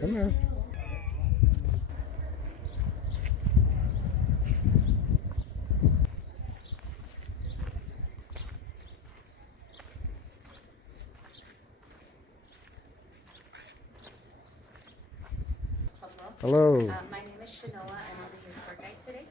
Come on. Pueblo. Hello. My name is Shanoa, and I'll be your tour guide today.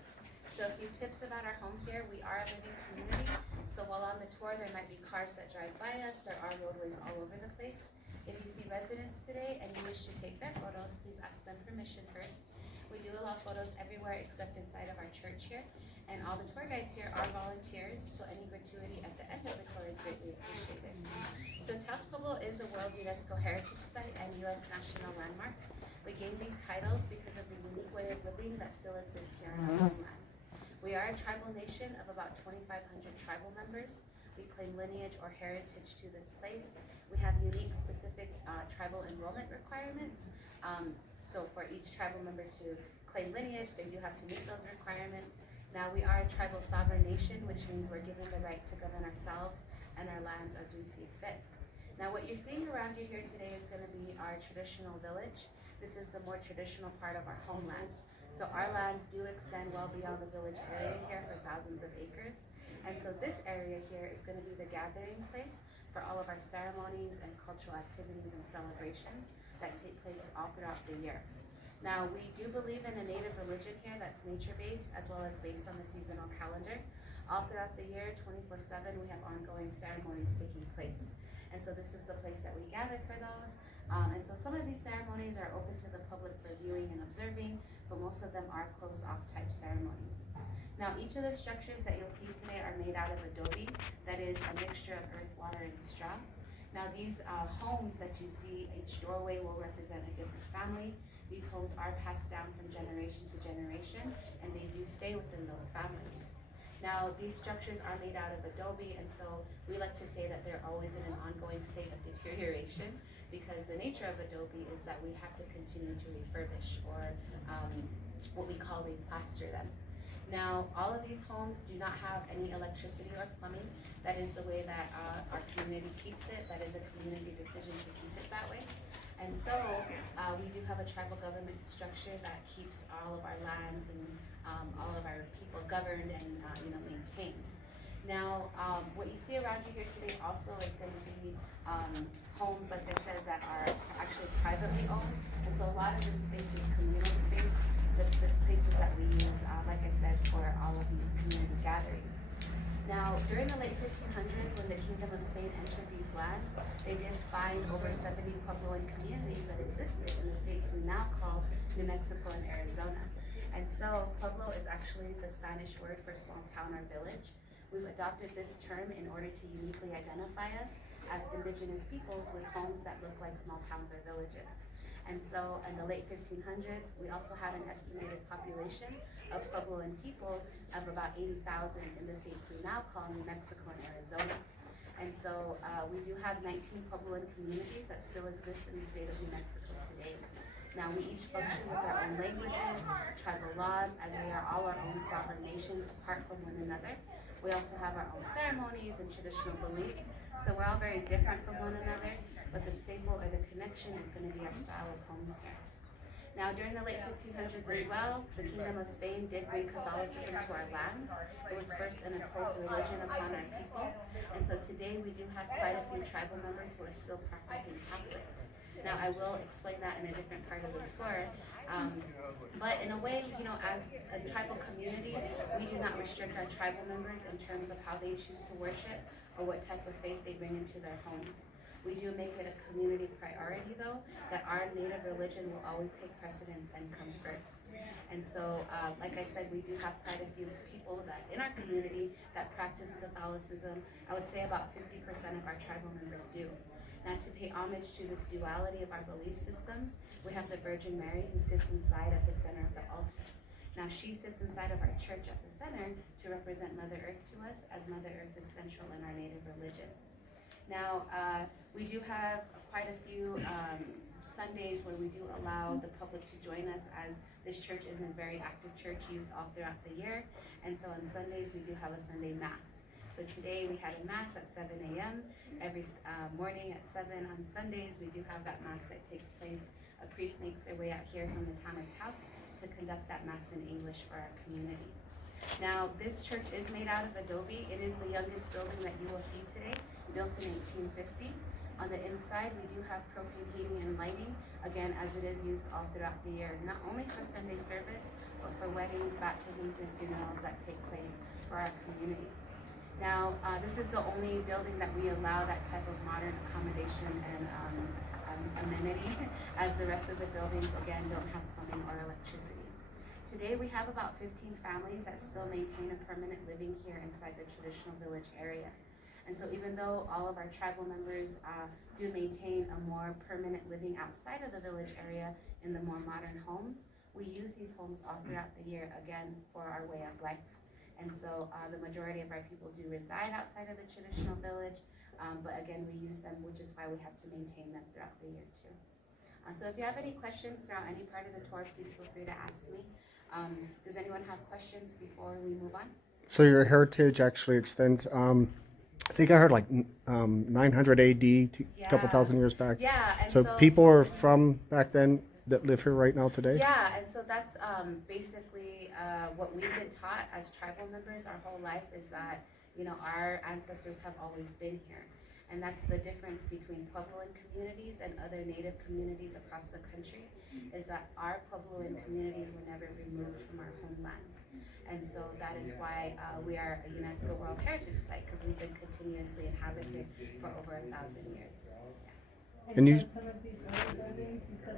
So a few tips about our home here. We are a living community, so while on the tour there might be cars that drive by us. There are roadways all over the place. If you see residents today and you wish to take their photos, please ask them permission first. We do allow photos everywhere except inside of our church here, and all the tour guides here are volunteers, so any gratuity at the end of the tour is greatly appreciated. So Taos Pueblo is a World UNESCO Heritage Site and U.S. National Landmark. We gained these titles because of the unique way of living that still exists here in our homelands. We are a tribal nation of about 2,500 tribal members. We claim lineage or heritage to this place. We have unique specific tribal enrollment requirements. So for each tribal member to claim lineage, they do have to meet those requirements. Now we are a tribal sovereign nation, which means we're given the right to govern ourselves and our lands as we see fit. Now what you're seeing around you here today is going to be our traditional village. This is the more traditional part of our homelands. So our lands do extend well beyond the village area here for thousands of acres. And so this area here is going to be the gathering place for all of our ceremonies and cultural activities and celebrations that take place all throughout the year. Now we do believe in a native religion here that's nature-based as well as based on the seasonal calendar. All throughout the year, 24/7, we have ongoing ceremonies taking place. And so this is the place that we gather for those. And so some of these ceremonies are open to the public for viewing and observing, but most of them are closed off type ceremonies. Now each of the structures that you'll see today are made out of Adobe, that is a mixture of earth, water, and straw. Now these homes that you see, each doorway will represent a different family. These homes are passed down from generation to generation, and they do stay within those families. Now, these structures are made out of Adobe, and so we like to say that they're always in an ongoing state of deterioration because the nature of Adobe is that we have to continue to refurbish or what we call replaster them. Now, all of these homes do not have any electricity or plumbing. That is the way that our community keeps it. That is a community decision to keep it that way. And so we do have a tribal government structure that keeps all of our lands and all of our people governed and maintained. Now, what you see around you here today also is going to be homes, like I said, that are actually privately owned. And so a lot of this space is communal space. This places that we use, like I said, for all of these community gatherings. Now, during the late 1500s, when the Kingdom of Spain entered these lands, they did find over 70 Puebloan communities that existed in the states we now call New Mexico and Arizona. And so Pueblo is actually the Spanish word for small town or village. We've adopted this term in order to uniquely identify us as indigenous peoples with homes that look like small towns or villages. And so in the late 1500s, we also had an estimated population of Puebloan people of about 80,000 in the states we now call New Mexico and Arizona. And so we do have 19 Puebloan communities that still exist in the state of New Mexico today. Now we each function with our own languages, tribal laws, as we are all our own sovereign nations apart from one another. We also have our own ceremonies and traditional beliefs, so we're all very different from one another, but the staple or the connection is going to be our style of homes here. Now, during the late 1500s as well, the Kingdom of Spain did bring Catholicism to our lands. It was first an imposed religion upon our people, and so today we do have quite a few tribal members who are still practicing Catholics. Now, I will explain that in a different part of the tour, but in a way, as a tribal community, we do not restrict our tribal members in terms of how they choose to worship or what type of faith they bring into their homes. We do make it a community priority, though, that our native religion will always take precedence and come first. And so, like I said, we do have quite a few people that in our community that practice Catholicism. I would say about 50% of our tribal members do. Now, to pay homage to this duality of our belief systems, we have the Virgin Mary who sits inside at the center of the altar. Now, she sits inside of our church at the center to represent Mother Earth to us, as Mother Earth is central in our native religion. Now, we do have quite a few Sundays where we do allow the public to join us, as this church is a very active church used all throughout the year. And so on Sundays, we do have a Sunday Mass. So today we had a mass at 7 a.m. Every morning at 7 on Sundays, we do have that mass that takes place. A priest makes their way out here from the town of Taos to conduct that mass in English for our community. Now, this church is made out of Adobe. It is the youngest building that you will see today, built in 1850. On the inside, we do have propane heating and lighting, again, as it is used all throughout the year, not only for Sunday service, but for weddings, baptisms, and funerals that take place for our community. Now, this is the only building that we allow that type of modern accommodation and amenity, as the rest of the buildings, again, don't have plumbing or electricity. Today, we have about 15 families that still maintain a permanent living here inside the traditional village area. And so even though all of our tribal members do maintain a more permanent living outside of the village area in the more modern homes, we use these homes all throughout the year, again, for our way of life. And so the majority of our people do reside outside of the traditional village, but again, we use them, which is why we have to maintain them throughout the year too. So if you have any questions throughout any part of the tour, please feel free to ask me. Does anyone have questions before we move on? So your heritage actually extends, I think I heard like 900 AD, a couple thousand years back. Yeah. And so people are from back then that live here right now today? Yeah, and so that's basically what we've been taught as tribal members our whole life, is that, you know, our ancestors have always been here. And that's the difference between Puebloan communities and other native communities across the country, is that our Puebloan communities were never removed from our homelands. And so that is why we are a UNESCO World Heritage Site, because we've been continuously inhabited for over 1,000 years. And you, some of these other buildings, you said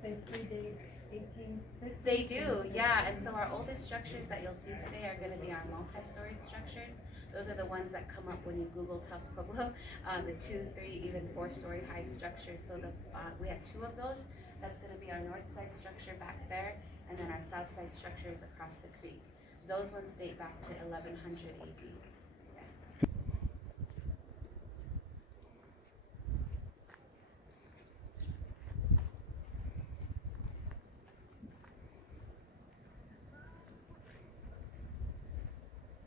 they predate 1850? They do, yeah. And so our oldest structures that you'll see today are going to be our multi-storied structures. Those are the ones that come up when you Google Taos Pueblo, the 2, 3, even 4-story high structures. So we have 2 of those. That's going to be our north side structure back there, and then our south side structure is across the creek. Those ones date back to 1100 AD.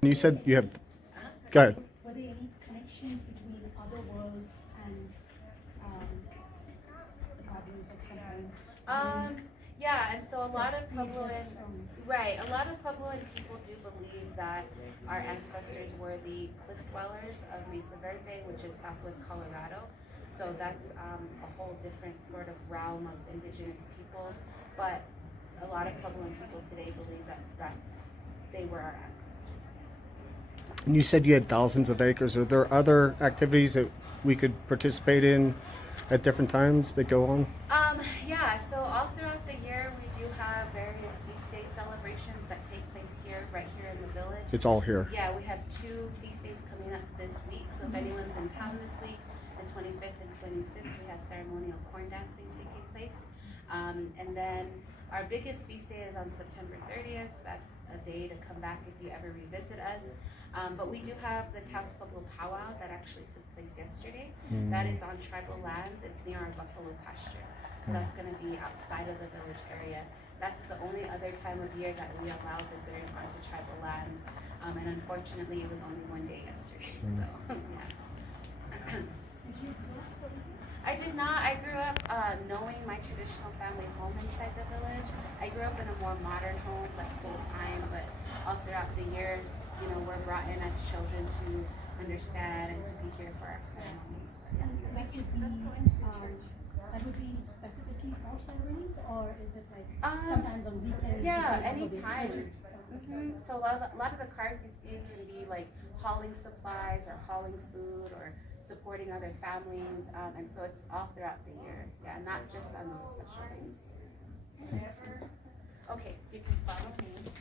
you said you have, go ahead. Were there any connections between other worlds and the Pueblos at some point? Yeah, and so a lot of Puebloan, right, a lot of Puebloan people do believe that our ancestors were the cliff dwellers of Mesa Verde, which is southwest Colorado. So that's a whole different sort of realm of indigenous peoples. But a lot of Puebloan people today believe that they were our ancestors. And you said you had thousands of acres. Are there other activities that we could participate in at different times that go on? Yeah, so all throughout the year we do have various feast day celebrations that take place here, right here in the village. It's all here. Yeah, we have 2 feast days coming up this week. So if anyone's in town this week, the 25th and 26th, we have ceremonial corn dancing taking place. And then our biggest feast day is on September 30th. That's a day to come back if you ever revisit us. But we do have the Taos Pueblo powwow that actually took place yesterday. That is on tribal lands. It's near our buffalo pasture. So that's going to be outside of the village area. That's the only other time of year that we allow visitors onto tribal lands. And unfortunately, it was only one day yesterday. So, yeah. I did not. I grew up knowing my traditional family home inside the village. I grew up in a more modern home, like full-time, but all throughout the year, you know, we're brought in as children to understand and to be here for our ceremonies. So, yeah. That would be specifically for ceremonies, or is it like sometimes on weekends? Yeah, anytime. So a lot of the cars you see can be like hauling supplies or hauling food or supporting other families, and so it's all throughout the year. Yeah, not just on those special days. Okay, so you can follow me.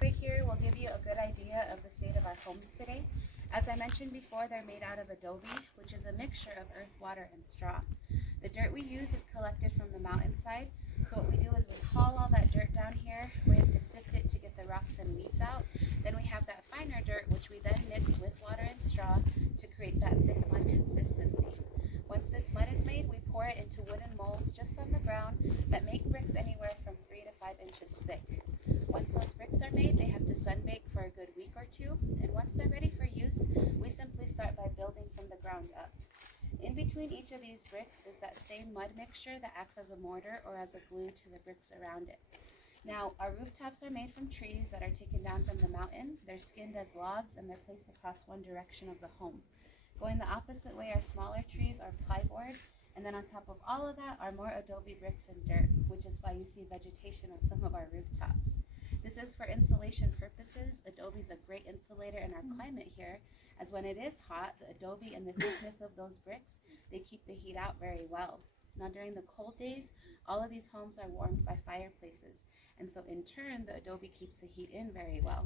Right here will give you a good idea of the state of our homes today. As I mentioned before, they're made out of adobe, which is a mixture of earth, water, and straw. The dirt we use is collected from the mountainside. So what we do is we haul all that dirt down here. We have to sift it to get the rocks and weeds out. Then we have that finer dirt, which we then mix with water and straw to create that thick mud consistency. Once the this mud is made, we pour it into wooden molds just on the ground that make bricks anywhere from 3 to 5 inches thick. Once those bricks are made, they have to sunbake for a good week or two, and once they're ready for use, we simply start by building from the ground up. In between each of these bricks is that same mud mixture that acts as a mortar or as a glue to the bricks around it. Now, our rooftops are made from trees that are taken down from the mountain. They're skinned as logs and they're placed across one direction of the home. Going the opposite way are smaller trees or plyboard, and then on top of all of that are more Adobe bricks and dirt, which is why you see vegetation on some of our rooftops. This is for insulation purposes. Adobe is a great insulator in our climate here, as when it is hot, the Adobe and the thickness of those bricks, they keep the heat out very well. Now during the cold days, all of these homes are warmed by fireplaces, and so in turn, the Adobe keeps the heat in very well.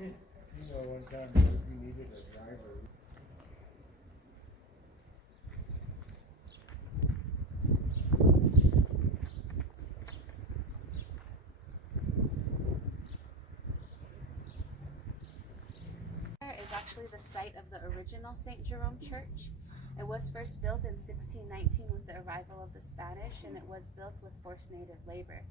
You know, one time he needed a driver. Is actually the site of the original St. Jerome Church. It was first built in 1619 with the arrival of the Spanish, and it was built with forced native labor.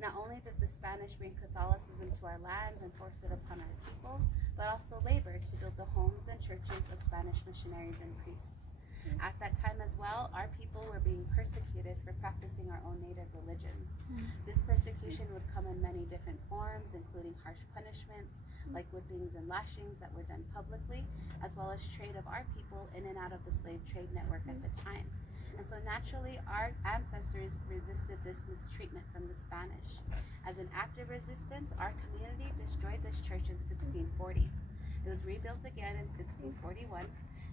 Not only did the Spanish bring Catholicism to our lands and force it upon our people, but also labor to build the homes and churches of Spanish missionaries and priests. At that time as well, our people were being persecuted for practicing our own native religions. This persecution would come in many different forms, including harsh punishments, like whippings and lashings that were done publicly, as well as trade of our people in and out of the slave trade network at the time. And so naturally, our ancestors resisted this mistreatment from the Spanish. As an act of resistance, our community destroyed this church in 1640. It was rebuilt again in 1641,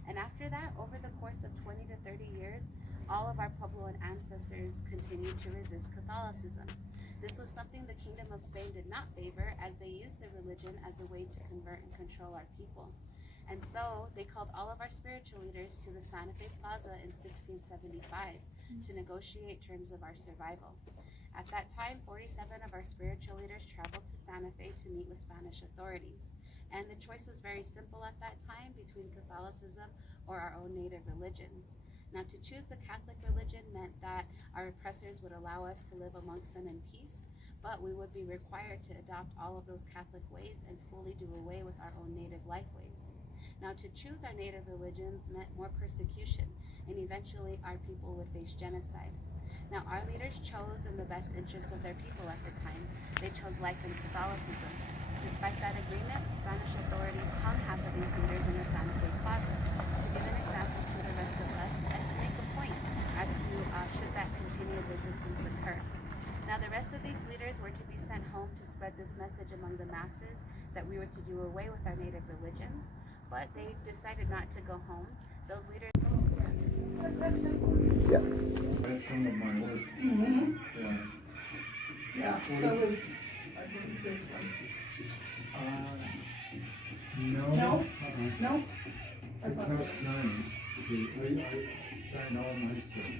and after that, over the course of 20 to 30 years, all of our Puebloan ancestors continued to resist Catholicism. This was something the Kingdom of Spain did not favor, as they used the religion as a way to convert and control our people. And so they called all of our spiritual leaders to the Santa Fe Plaza in 1675 to negotiate terms of our survival. At that time, 47 of our spiritual leaders traveled to Santa Fe to meet with Spanish authorities. And the choice was very simple at that time between Catholicism or our own native religions. Now, to choose the Catholic religion meant that our oppressors would allow us to live amongst them in peace, but we would be required to adopt all of those Catholic ways and fully do away with our own native life ways. Now, to choose our native religions meant more persecution, and eventually our people would face genocide. Now, our leaders chose in the best interests of their people at the time. They chose life in Catholicism. Despite that agreement, Spanish authorities hung half of these leaders in the Santa Fe Plaza to give an example to the rest of us and to make a point as to should that continued resistance occur. Now, the rest of these leaders were to be sent home to spread this message among the masses that we were to do away with our native religions, but they decided not to go home. Those leaders... Yeah. That's some of my work. Yeah, so is, I think this one. No. No? Uh-uh. No? It's not signed. See, I signed all my stuff.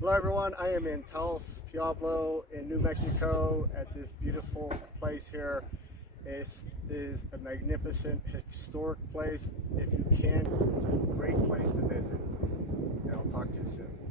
Hello everyone, I am in Taos Pueblo in New Mexico at this beautiful place here. It is a magnificent historic place. If you can, it's a great place to visit. And I'll talk to you soon.